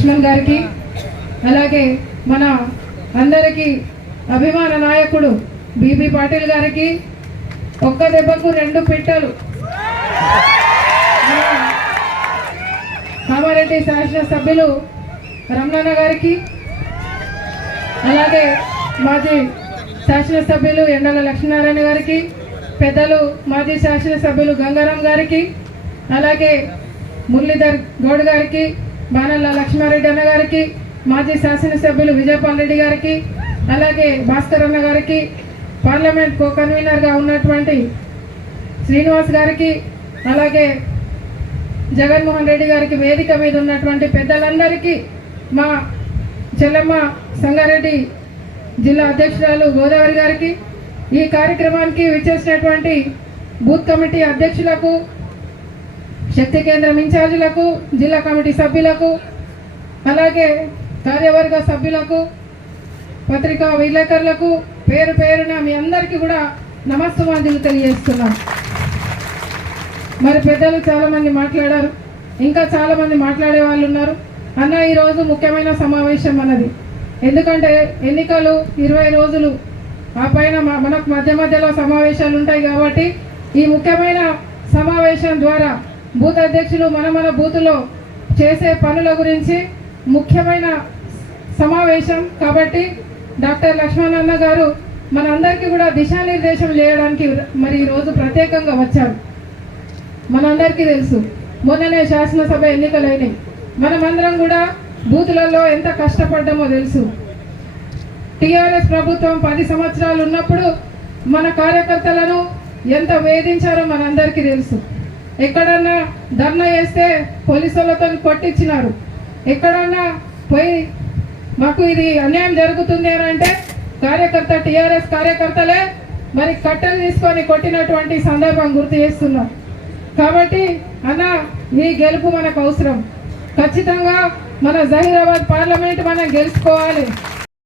లక్ష్మణ్ గారికి అలాగే మన అందరికీ అభిమాన నాయకుడు బీబీ పాటిల్ గారికి ఒక్క దెబ్బకు రెండు పిట్టలు కామారెడ్డి శాసనసభ్యులు రమణన్న గారికి అలాగే మాజీ శాసనసభ్యులు ఎండల లక్ష్మీనారాయణ గారికి పెద్దలు మాజీ శాసనసభ్యులు గంగారాం గారికి అలాగే మురళీధర్ గౌడ్ గారికి బాణల్ల లక్ష్మారెడ్డి అన్న గారికి మాజీ శాసనసభ్యులు విజయపాల్ రెడ్డి గారికి అలాగే భాస్కర్ అన్న గారికి పార్లమెంట్ కో కన్వీనర్గా ఉన్నటువంటి శ్రీనివాస్ గారికి అలాగే జగన్మోహన్ రెడ్డి గారికి వేదిక మీద ఉన్నటువంటి పెద్దలందరికీ మా చెల్లమ్మ సంగారెడ్డి జిల్లా అధ్యక్షురాలు గోదావరి గారికి ఈ కార్యక్రమానికి విచ్చేసినటువంటి బూత్ కమిటీ అధ్యక్షులకు శక్తి కేంద్రం ఇన్ఛార్జీలకు జిల్లా కమిటీ సభ్యులకు అలాగే కార్యవర్గ సభ్యులకు పత్రికా విలేకరులకు పేరు పేరున మీ అందరికీ కూడా నమస్సుమాంజలి తెలియజేస్తున్నాం. మరి పెద్దలు చాలామంది మాట్లాడారు, ఇంకా చాలామంది మాట్లాడే వాళ్ళు ఉన్నారు. అన్న ఈరోజు ముఖ్యమైన సమావేశం అన్నది, ఎందుకంటే ఎన్నికలు 20 రోజులు ఆ పైన మనకు మధ్య మధ్యలో సమావేశాలు ఉంటాయి కాబట్టి ఈ ముఖ్యమైన సమావేశం ద్వారా బూత్ అధ్యక్షులు మన బూతులో చేసే పనుల గురించి ముఖ్యమైన సమావేశం కాబట్టి డాక్టర్ లక్ష్మణ్ అన్న గారు మనందరికీ కూడా దిశానిర్దేశం చేయడానికి మరి ఈరోజు ప్రత్యేకంగా వచ్చారు. మనందరికీ తెలుసు మొన్ననే శాసనసభ ఎన్నికలైనాయి, మనమందరం కూడా బూతులలో ఎంత కష్టపడ్డామో తెలుసు. టీఆర్ఎస్ ప్రభుత్వం 10 సంవత్సరాలు ఉన్నప్పుడు మన కార్యకర్తలను ఎంత వేధించారో మనందరికీ తెలుసు. ఎక్కడన్నా ధర్నా చేస్తే పోలీసులతో కొట్టించినారు, ఎక్కడన్నా పోయి మాకు ఇది అన్యాయం జరుగుతుంది అని అంటే కార్యకర్త టీఆర్ఎస్ కార్యకర్తలే మరి కట్టెలు తీసుకొని కొట్టినటువంటి సందర్భం గుర్తు చేస్తున్నాం. కాబట్టి అన్న ఈ గెలుపు మనకు అవసరం, ఖచ్చితంగా మన జహీరాబాద్ పార్లమెంట్ మనం గెలుచుకోవాలి.